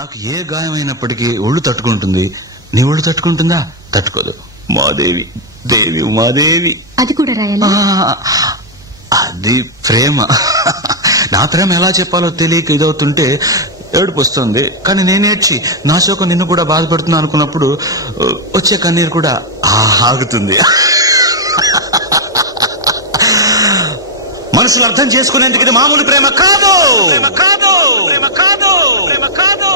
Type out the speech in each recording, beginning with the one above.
నాకు ఏ గాయమైనప్పటికీ ఒళ్ళు తట్టుకుంటుంది. నీ ఒళ్ళు తట్టుకుంటుందా? తట్టుకోదు. మాదేవి, దేవి ఉమాదేవి. అది కూడా రాయాలా? అది ప్రేమ. నా ప్రేమ ఎలా చెప్పాలో తెలియక ఇదవుతుంటే ఏడుపు వస్తుంది. కానీ నేనేడ్చి నా శోకం నిన్ను కూడా బాధపడుతున్నా అనుకున్నప్పుడు వచ్చే కన్నీరు కూడా ఆగుతుంది. మనసులు అర్థం చేసుకునేందుకు ఇది మామూలు ప్రేమ కాదు. ప్రేమ కాదు, ప్రేమ కాదు, ప్రేమ కాదు.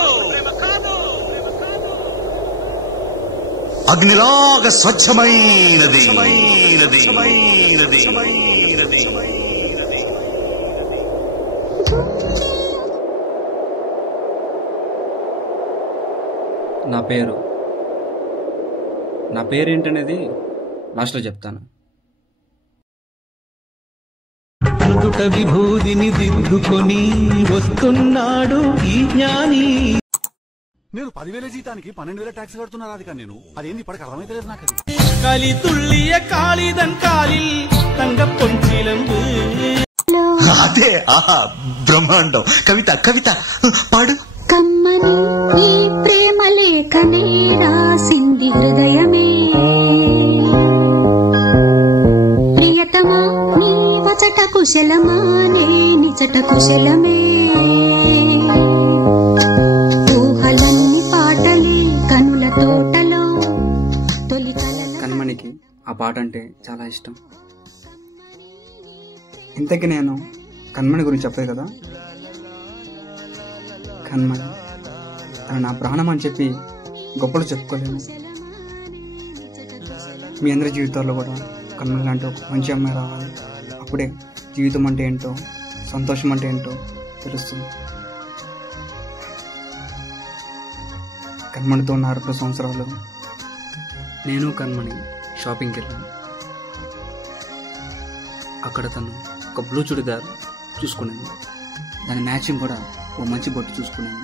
అగ్నిలాగా స్వచ్ఛమైనది. నా పేరేంటనేది లాస్ట్లో చెప్తాను. విభూదిని దిద్దుకొని వస్తున్నాడు ఈ జ్ఞాని. నేను 10,000 జీతానికి 12,000 ట్యాక్స్ కడుతున్నా రాధిక. నేను అదేంది ఇప్పటికి అర్థమైతే నాకు. களி துள்ளிய காளிதன் காலில் தங்க பொன்சிலம்பு. అదే బ్రహ్మాండం. కవిత కవిత పాడు. కమ్మని ఈ ప్రేమ లేఖనే రాసింది హృదయమే, ప్రియతమా నీ వచట కుశలమా నే నిచట కుశలమే, ఊహలన్నీ పాటలే కనుల తోటలో తొలి కలల. కన్మణికి ఆ పాట అంటే చాలా ఇష్టం. ఇంతకీ నేను కన్మణి గురించి చెప్పలేదు కదా. కన్మణి తను నా ప్రాణం అని చెప్పి గొప్పలు చెప్పుకోలేను. మీ అందరి జీవితాల్లో కూడా కన్మణి లాంటి ఒక మంచి అమ్మాయి రావాలి. అప్పుడే జీవితం అంటే ఏంటో, సంతోషం అంటే ఏంటో తెలుస్తుంది. కన్మణితో ఉన్న 2 సంవత్సరాలు నేను కన్మణి షాపింగ్కి వెళ్ళాను. అక్కడ తను ఒక బ్లూ చుడిదార్ చూసుకున్నాను. దాని మ్యాచింగ్ కూడా ఓ మంచి బొట్టు చూసుకున్నాను.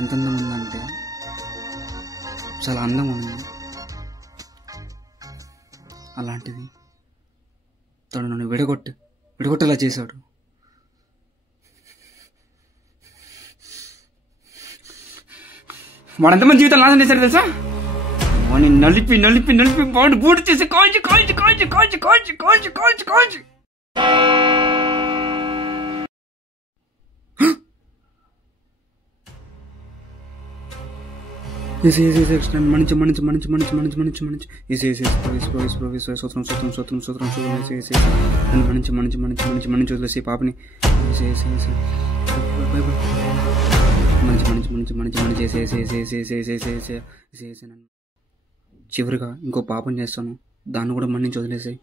ఎంత అందం ఉందంటే చాలా అందం ఉంది. అలాంటిది తను నన్ను విడగొట్టేలా చేశాడు. వాడంతమంది జీవితం నాశనం చేశాడు తెలుసా. వాడిని నలిపి నలిపి నలిపి వాడు బూడి చేసి కాల్చి కాల్చి కాల్చి కాల్చి కాల్చి కాల్చి కాల్చి కాల్చి మణించి మణించి మణించి మణించి మణించి మణించి మణించి మణించి మణించి మణించి మణించి మణించి వదిలేసి పాపని మణించి మణించి మణించి మణించి మణించి చివరిగా ఇంకో పాపం చేస్తాను, దాన్ని కూడా మణించి వదిలేసాయి.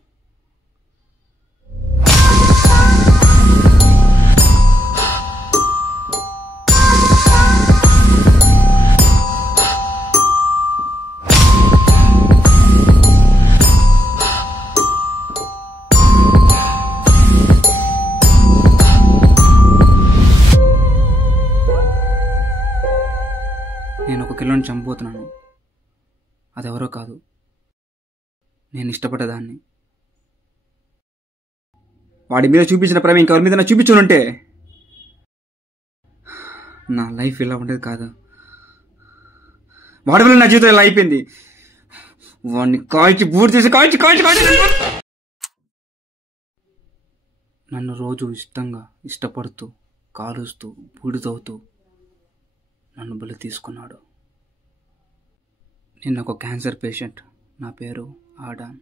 నేను ఒక కిలోని చంపుతున్నాను. అదెవరో కాదు, నేను ఇష్టపడ్డదాన్ని. వాడి మీద చూపించిన ప్రేమ ఇంకెవరి మీద చూపించుంటే నా లైఫ్ ఇలా ఉండేది కాదు. వాడి వల్ల నా జీవితం ఇలా అయిపోయింది. వాడిని కాల్చి బూడి చేసి కాల్చి కాల్చి కాల్చి నన్ను రోజు ఇష్టపడుతూ కాలుస్తూ బూడిదవుతూ నన్ను బలి తీసుకున్నాడు. నేను ఒక క్యాన్సర్ పేషెంట్. నా పేరు ఆడాన్.